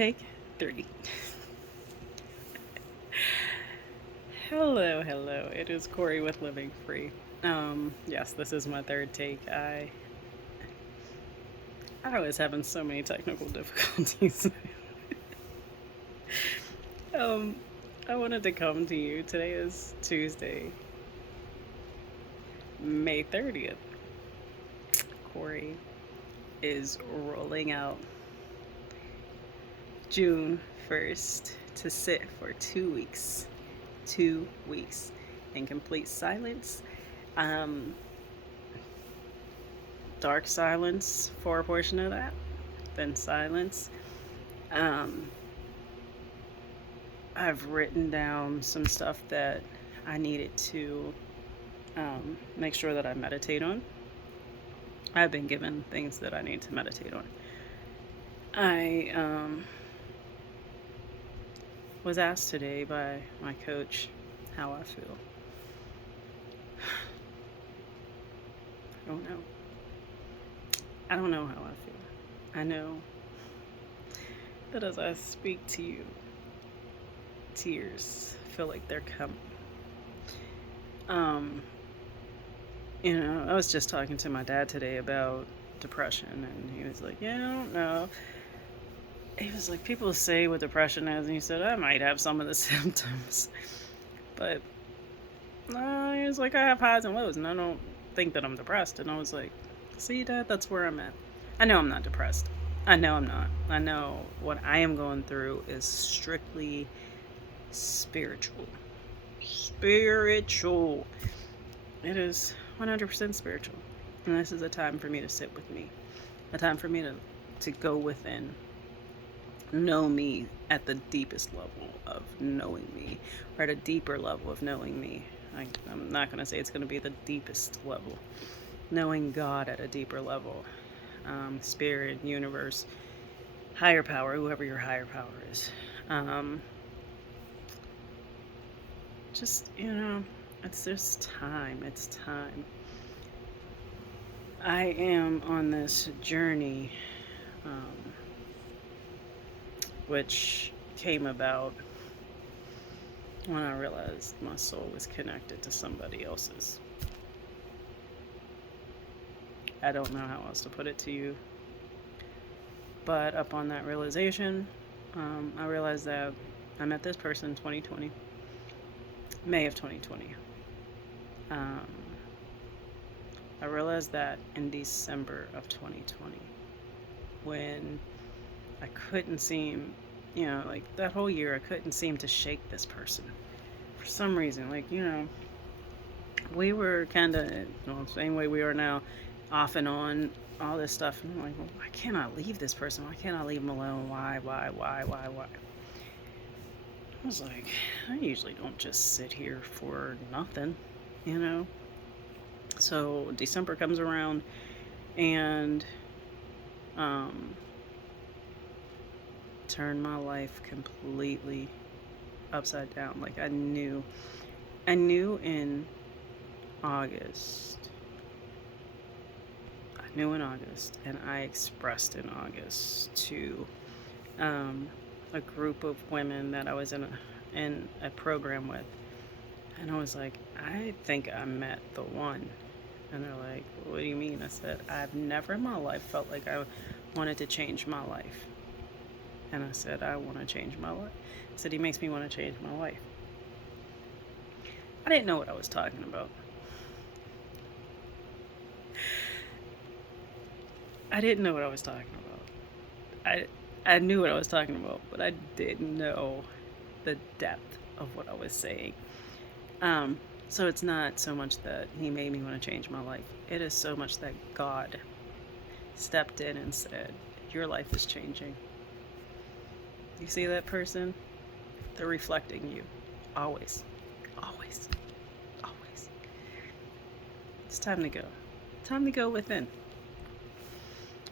Take 3. Hello. It is Corey with Living Free. Yes, this is my third take. I was having so many technical difficulties. um, I wanted to come to you. Today is Tuesday, May 30th. Corey is rolling out June 1st to sit for 2 weeks. 2 weeks in complete silence. Um, Dark silence for a portion of that, then silence. Um, I've written down some stuff that I needed to make sure that I meditate on. I've been given things that I need to meditate on. I was asked today by my coach how I feel. I don't know. I don't know how I feel. I know that as I speak to you, tears feel like they're coming. I was just talking to my dad today about depression, and he was like, "Yeah, I don't know." He was like, "People say what depression is," and he said, "I might have some of the symptoms, but no." He was like, "I have highs and lows, and I don't think that I'm depressed." And I was like, "See, Dad, that's where I'm at. I know I'm not depressed. I know I'm not. I know what I am going through is strictly spiritual. Spiritual. It is 100% spiritual. And this is a time for me to sit with me, a time for me to go within, know me at the deepest level of knowing me, or at a deeper level of knowing me. I'm not going to say it's going to be the deepest level. Knowing God at a deeper level. Spirit, universe, higher power, whoever your higher power is. It's just time. It's time. I am on this journey, which came about when I realized my soul was connected to somebody else's. I don't know how else to put it to you, but upon that realization, I realized that I met this person in 2020, May of 2020. I realized that in December of 2020, when I couldn't seem, like that whole year, I couldn't seem to shake this person for some reason. We were kind of, same way we are now, off and on, all this stuff. And I'm like, well, why can't I leave this person? Why can't I leave him alone? Why? I was like, I usually don't just sit here for nothing, you know? So December comes around, and turned my life completely upside down. Like I knew in August. And I expressed in August to a group of women that I was in a program with, and I was like, I think I met the one. And they're like, what do you mean? I said, I've never in my life felt like I wanted to change my life. And I said, I want to change my life. I said, he makes me want to change my life. I didn't know what I was talking about. I didn't know what I was talking about. I knew what I was talking about, but I didn't know the depth of what I was saying. So it's not so much that he made me want to change my life. It is so much that God stepped in and said, your life is changing. You see that person? They're reflecting you. Always. Always. Always. It's time to go. Time to go within.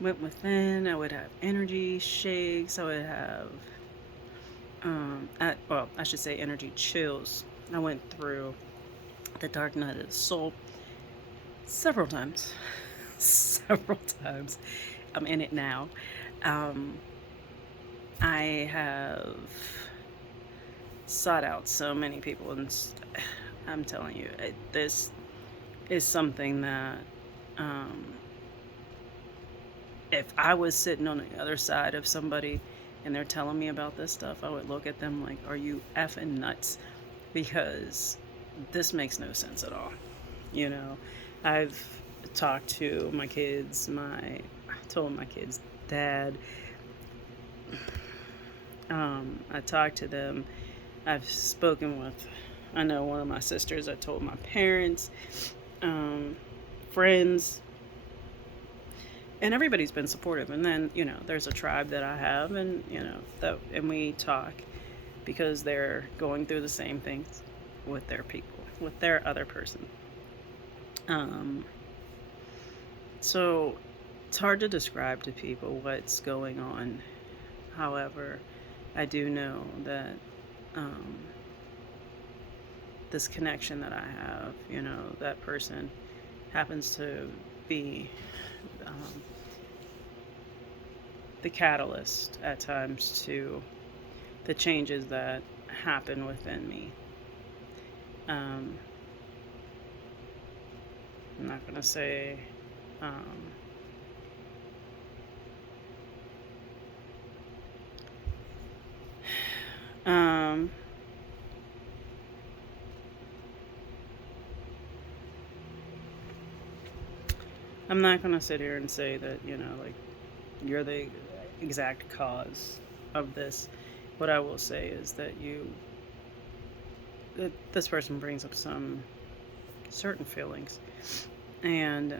Went within. I would have energy shakes. I would have, I should say energy chills. I went through the dark night of the soul several times. Several times. I'm in it now. I have sought out so many people, and I'm telling you, this is something that, um, if I was sitting on the other side of somebody and they're telling me about this stuff, I would look at them like, are you effing nuts? Because this makes no sense at all. You know, I've talked to my kids, I told my kids, Dad, I talked to them. I've spoken with, I know one of my sisters, I told my parents, um, friends, and everybody's been supportive. And then, there's a tribe that I have, and, and we talk because they're going through the same things with their people, with their other person. Um, so it's hard to describe to people what's going on. However, I do know that, um, this connection that I have, that person happens to be, um, the catalyst at times to the changes that happen within me. Um, I'm not going to say, um, um, I'm not going to sit here and say that, like, you're the exact cause of this. What I will say is that this person brings up some certain feelings, and,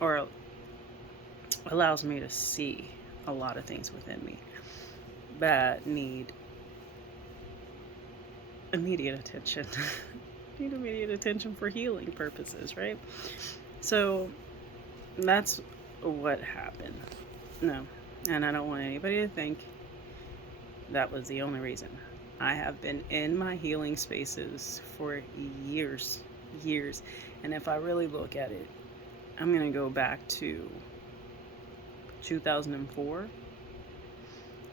or allows me to see a lot of things within me that need immediate attention. Need immediate attention for healing purposes, right? So that's what happened. No. And I don't want anybody to think that was the only reason. I have been in my healing spaces for years, years. And if I really look at it, I'm going to go back to 2004.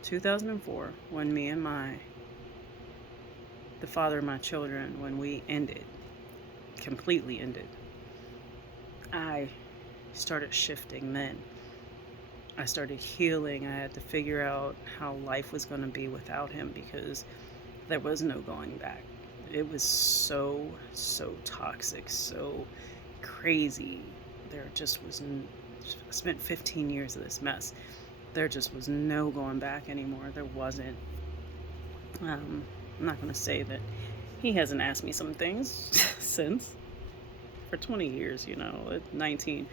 2004, when me and the father of my children, when we completely ended, I started shifting then. I started healing. I had to figure out how life was going to be without him because there was no going back. It was so, so toxic, so crazy. There just was, I spent 15 years of this mess. There just was no going back anymore. There wasn't. I'm not going to say that he hasn't asked me some things since. For 20 years, at 19,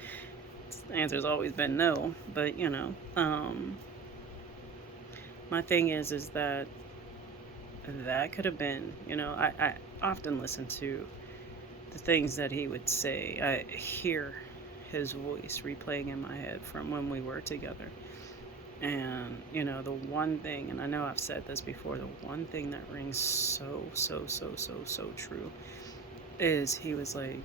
the answer's always been no. But, my thing is that could have been, I often listen to the things that he would say. I hear his voice replaying in my head from when we were together. And, the one thing, and I know I've said this before, the one thing that rings so, so, so, so, so true is he was like,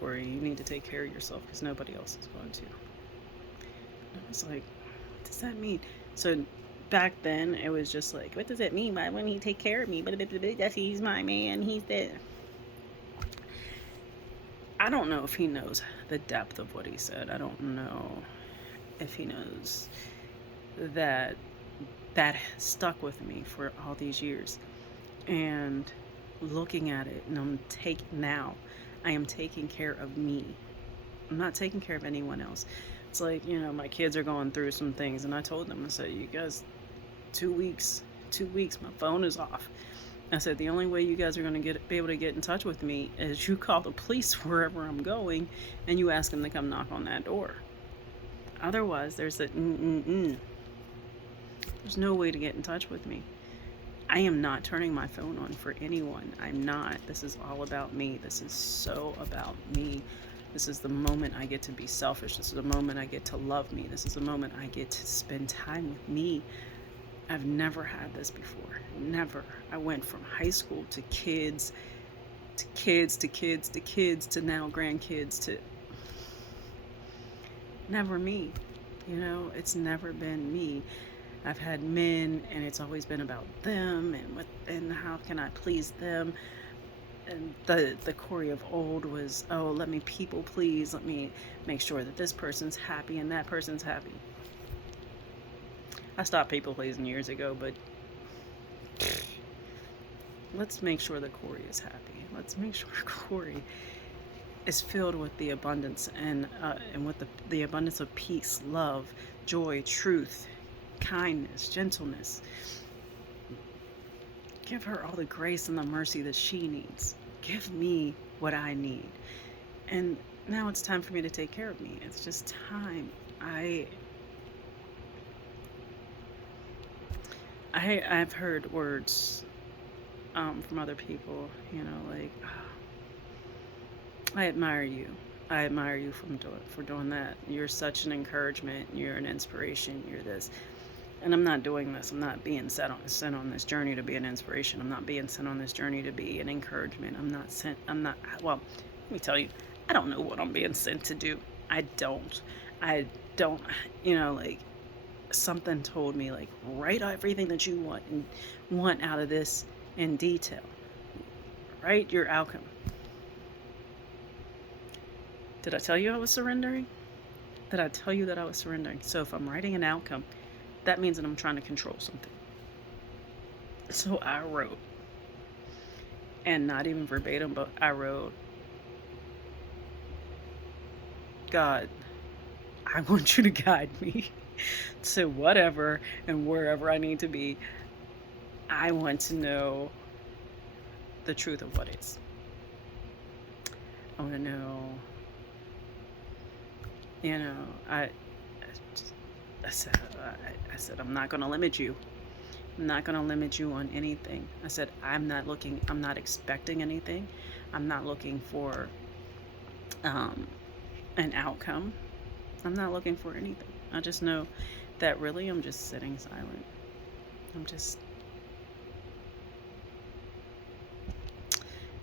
Corey, you need to take care of yourself because nobody else is going to. And I was like, what does that mean? So back then, it was just like, what does that mean? Why wouldn't he take care of me? But he's my man. He's there. I don't know if he knows the depth of what he said. I don't know if he knows that stuck with me for all these years. And looking at it, and I am taking care of me. I'm not taking care of anyone else. It's like, my kids are going through some things, and I told them, I said, you guys, 2 weeks, my phone is off. I said, the only way you guys are going to be able to get in touch with me is you call the police wherever I'm going, and you ask them to come knock on that door. Otherwise, there's there's no way to get in touch with me. I am not turning my phone on for anyone. I'm not. This is all about me. This is so about me. This is the moment I get to be selfish. This is the moment I get to love me. This is the moment I get to spend time with me. I've never had this before. Never. I went from high school to kids, to kids, to kids, to kids, to now grandkids, to never me. It's never been me. I've had men, and it's always been about them and how can I please them. And the Corey of old was, oh, let me people please, let me make sure that this person's happy and that person's happy. I stopped people pleasing years ago, but let's make sure that Corey is happy. Let's make sure Corey is filled with the abundance and with the abundance of peace, love, joy, truth, kindness, gentleness. Give her all the grace and the mercy that she needs. Give me what I need. And now it's time for me to take care of me. It's just time. I've heard words from other people, like, I admire you. I admire you for doing that. You're such an encouragement. You're an inspiration. You're this. And I'm not doing this. I'm not being sent on this journey to be an inspiration. I'm not being sent on this journey to be an encouragement. I'm not, well, let me tell you, I don't know what I'm being sent to do. I don't. I don't, like, something told me, like, write everything that you want and want out of this in detail. Write your outcome. Did I tell you I was surrendering? Did I tell you that I was surrendering? So if I'm writing an outcome, that means that I'm trying to control something. So I wrote, and not even verbatim, but I wrote, God, I want you to guide me to whatever and wherever I need to be. I want to know the truth of what is. I want to know, I said, I'm not going to limit you. I'm not going to limit you on anything. I said, I'm not expecting anything. I'm not looking for an outcome. I'm not looking for anything. I just know that really I'm just sitting silent.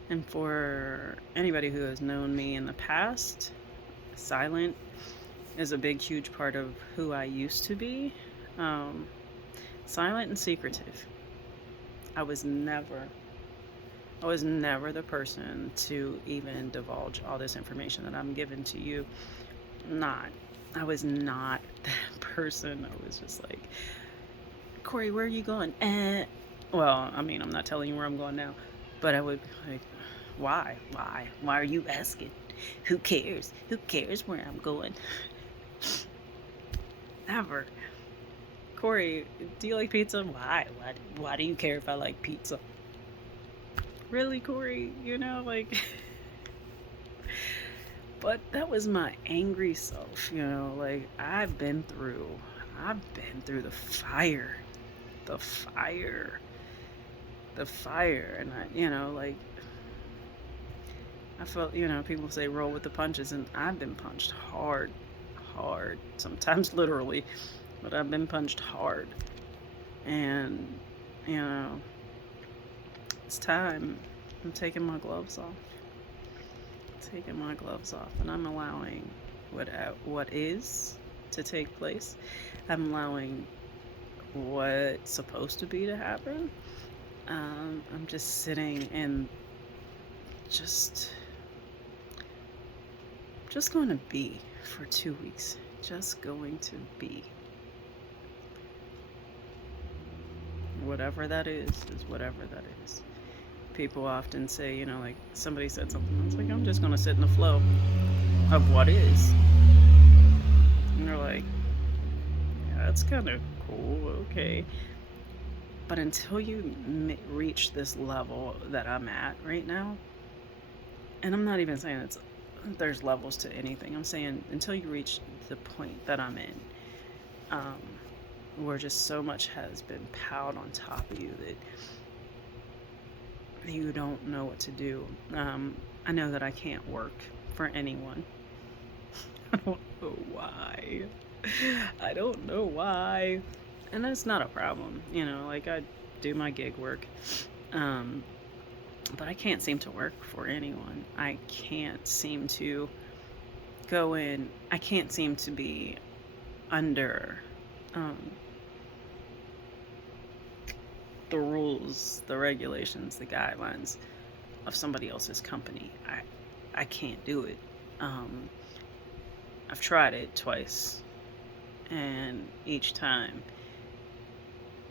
And for anybody who has known me in the past, silent is a big, huge part of who I used to be. Silent and secretive. I was never the person to even divulge all this information that I'm giving to you. I was not that person. I was just like, Corey, where are you going? Well, I mean, I'm not telling you where I'm going now, but I would be like, why? Why are you asking? Who cares? Who cares where I'm going? Never. Corey, do you like pizza? Why do you care if I like pizza? Really, Corey? Like... But that was my angry self, like, I've been through the fire. The fire. And like, I felt, people say roll with the punches, and I've been punched hard, sometimes literally, but I've been punched hard. And, it's time. I'm taking my gloves off. And I'm allowing what is to take place. I'm allowing what's supposed to be to happen. I'm just sitting and just going to be for 2 weeks. Just going to be. Whatever that is whatever that is. People often say, like, somebody said something. I was like, I'm just going to sit in the flow of what is. And they're like, yeah, that's kind of cool, okay. But until you reach this level that I'm at right now, and I'm not even saying there's levels to anything. I'm saying until you reach the point that I'm in, where just so much has been piled on top of you that you don't know what to do. I know that I can't work for anyone. I don't know why. And that's not a problem. Like, I do my gig work. But I can't seem to work for anyone. I can't seem to go in. I can't seem to be under the rules, the regulations, the guidelines of somebody else's company. I can't do it. Um, I've tried it twice, and each time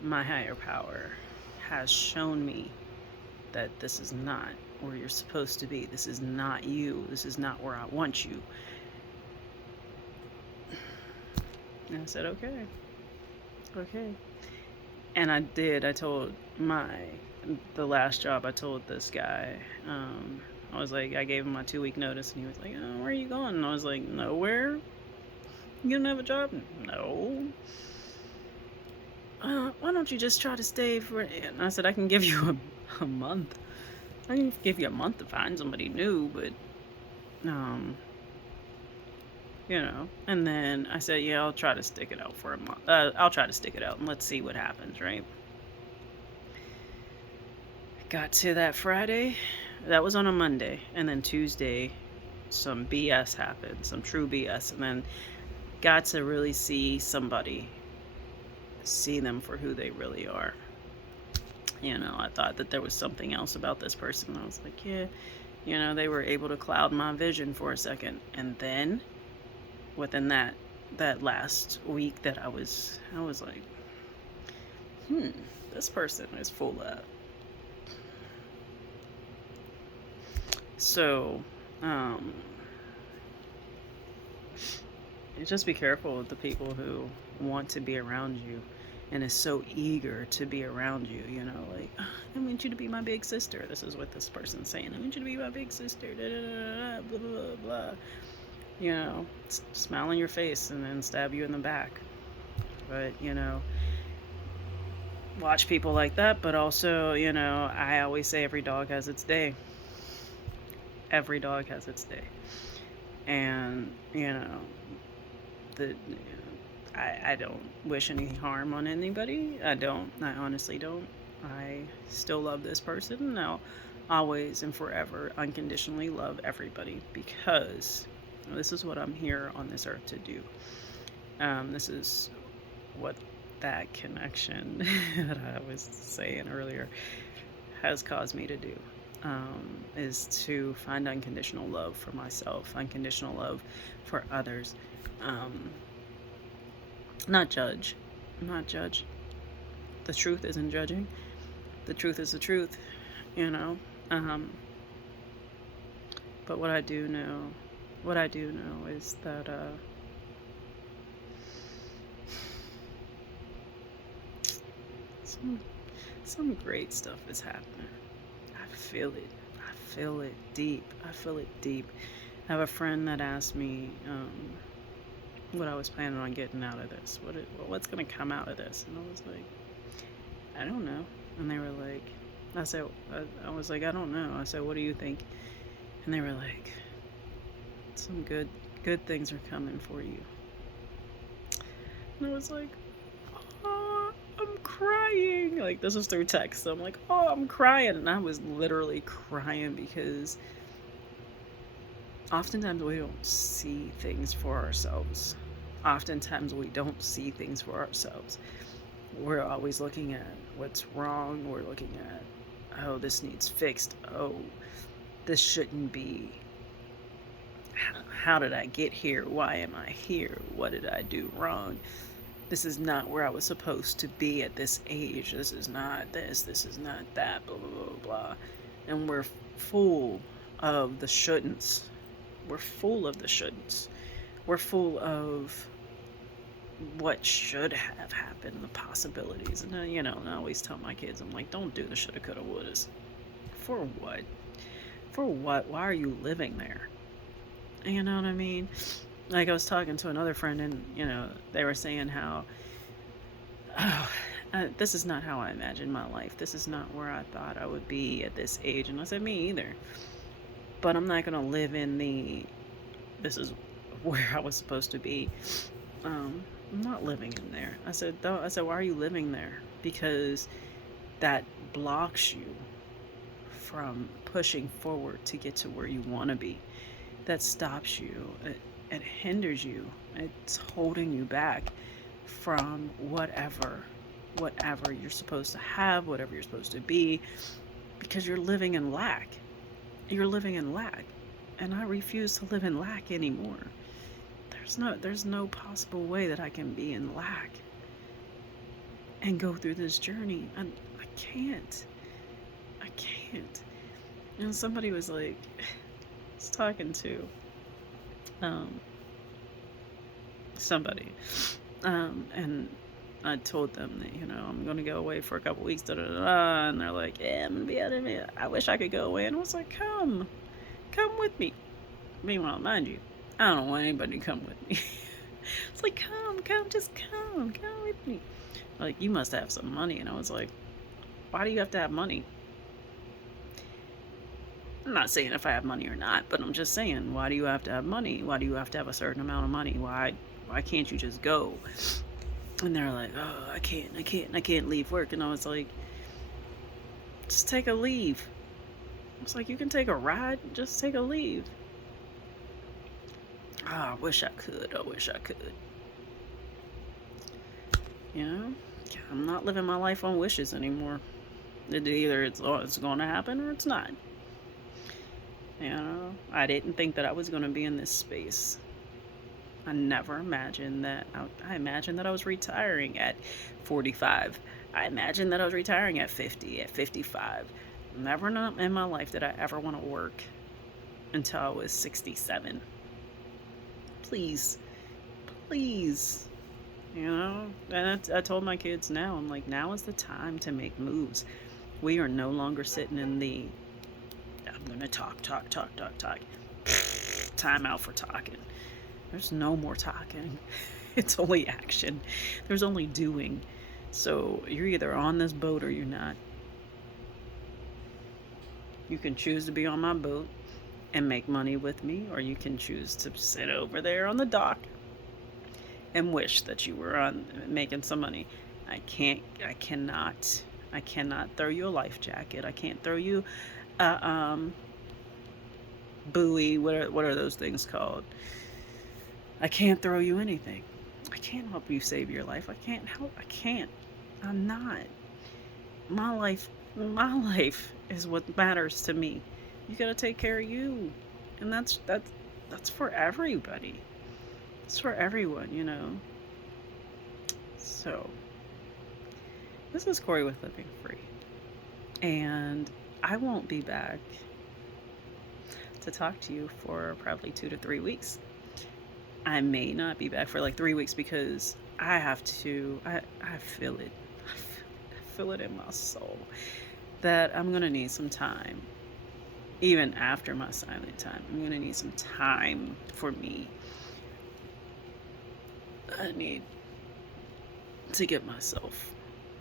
my higher power has shown me that this is not where you're supposed to be. This is not you. This is not where I want you. And I said, okay, okay. And I did. I told the last job, I told this guy, I was like, I gave him my 2 week notice, and he was like, oh, where are you going? And I was like, nowhere. You don't have a job? No. Why don't you just try to stay for it? And I said, I can give you a month. I can give you a month to find somebody new, but, and then I said, yeah, I'll try to stick it out for a month. I'll try to stick it out and let's see what happens, right? Got to that Friday. That was on a Monday. And then Tuesday, some BS happened, some true BS. And then got to really see somebody, see them for who they really are. I thought that there was something else about this person. I was like, yeah, they were able to cloud my vision for a second. And then within that last week that I was like, this person is full of. So, just be careful with the people who want to be around you and is so eager to be around you, like, I want you to be my big sister. This is what this person's saying. I want you to be my big sister, blah, blah, blah, blah. Smile on your face and then stab you in the back. But, watch people like that. But also, I always say every dog has its day. Every dog has its day. And, I don't wish any harm on anybody. I honestly don't. I still love this person, and I'll always and forever unconditionally love everybody, because this is what I'm here on this earth to do. This is what that connection that I was saying earlier has caused me to do, is to find unconditional love for myself, unconditional love for others. Not judge. The truth isn't judging. The truth is the truth, But what I do know is that some great stuff is happening. I feel it. I feel it deep. I have a friend that asked me, what I was planning on getting out of this. What's going to come out of this? And I was like, I don't know. And they were like, I was like, I don't know. I said, what do you think? And they were like, some good things are coming for you. And I was like, oh, I'm crying. Like, this was through text. So I'm like, oh, I'm crying. And I was literally crying because oftentimes we don't see things for ourselves. We're always looking at what's wrong. We're looking at, oh, this needs fixed. Oh, this shouldn't be. How did I get here? Why am I here? What did I do wrong? This is not where I was supposed to be at this age. This is not this. This is not that. Blah, blah, blah, blah. And we're full of the shouldn'ts. We're full of what should have happened, the possibilities. And I always tell my kids, I'm like, don't do the shoulda, coulda, wouldas. For what? Why are you living there? You know what I mean? Like, I was talking to another friend, and they were saying how, this is not how I imagined my life. This is not where I thought I would be at this age. And I said, me either. But I'm not gonna live in this is where I was supposed to be. I'm not living in there. I said, why are you living there? Because that blocks you from pushing forward to get to where you want to be. That stops you. It hinders you. It's holding you back from whatever whatever you're supposed to have, whatever you're supposed to be, because you're living in lack. You're living in lack. And I refuse to live in lack anymore. There's no possible way that I can be in lack and go through this journey. I can't. I can't. And somebody was like, I was talking to um, somebody, and I told them that, I'm going to go away for a couple weeks, da da da, and they're like, yeah, I'm going to be out of it. I wish I could go away. And I was like, come with me. Meanwhile, mind you, I don't want anybody to come with me. It's like, just come with me. Like, you must have some money. And I was like, why do you have to have money? I'm not saying if I have money or not, but I'm just saying, why do you have to have money? Why do you have to have a certain amount of money? Why can't you just go? And they're like, oh, I can't leave work. And I was like, just take a leave. It's like, you can take a ride, just take a leave. Oh, I wish I could. I'm not living my life on wishes anymore. Either it's going to happen or it's not. I didn't think that I was going to be in this space. I never imagined that. I imagined that I was retiring at 45. I imagined that I was retiring at 50, at 55. Never in my life did I ever want to work until I was 67. Please. And I told my kids now, I'm like, now is the time to make moves. We are no longer sitting in the, I'm going to talk. Time out for talking. There's no more talking. It's only action. There's only doing. So you're either on this boat or you're not. You can choose to be on my boat and make money with me, or you can choose to sit over there on the dock and wish that you were on making some money. I cannot throw you a life jacket. I can't throw you a buoy. What are those things called? I can't throw you anything. I can't help you save your life. I can't. I'm not. My life is what matters to me. You gotta take care of you. And that's for everybody. It's for everyone. So this is Corey with Living Free. And I won't be back to talk to you for probably 2 to 3 weeks. I may not be back for like 3 weeks because I feel it. I feel it in my soul that I'm going to need some time. Even after my silent time, I'm going to need some time for me. I need to get myself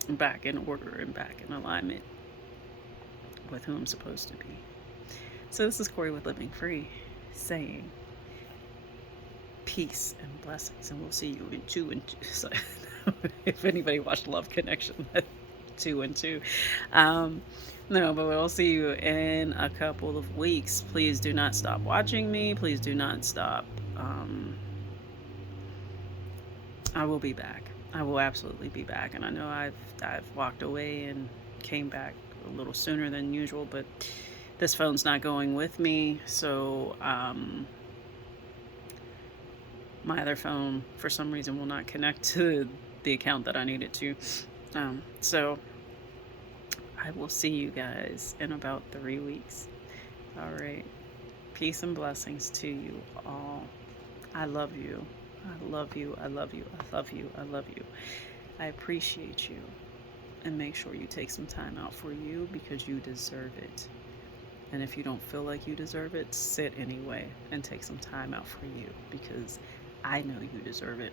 back in order and back in alignment with who I'm supposed to be. So this is Corey with Living Free saying peace and blessings, and we'll see you in 2 and 2. So, if anybody watched Love Connection, 2 and 2. No, but we'll see you in a couple of weeks. Please do not stop watching me. Please do not stop. I will be back. I will absolutely be back. And I know I've walked away and came back a little sooner than usual, but this phone's not going with me. So my other phone, for some reason, will not connect to the account that I need it to. So I will see you guys in about 3 weeks. All right. Peace and blessings to you all. I love you. I love you. I love you. I love you. I love you. I appreciate you. And make sure you take some time out for you because you deserve it. And if you don't feel like you deserve it, sit anyway and take some time out for you because I know you deserve it.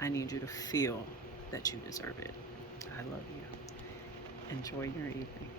I need you to feel that you deserve it. I love you. Enjoy your evening.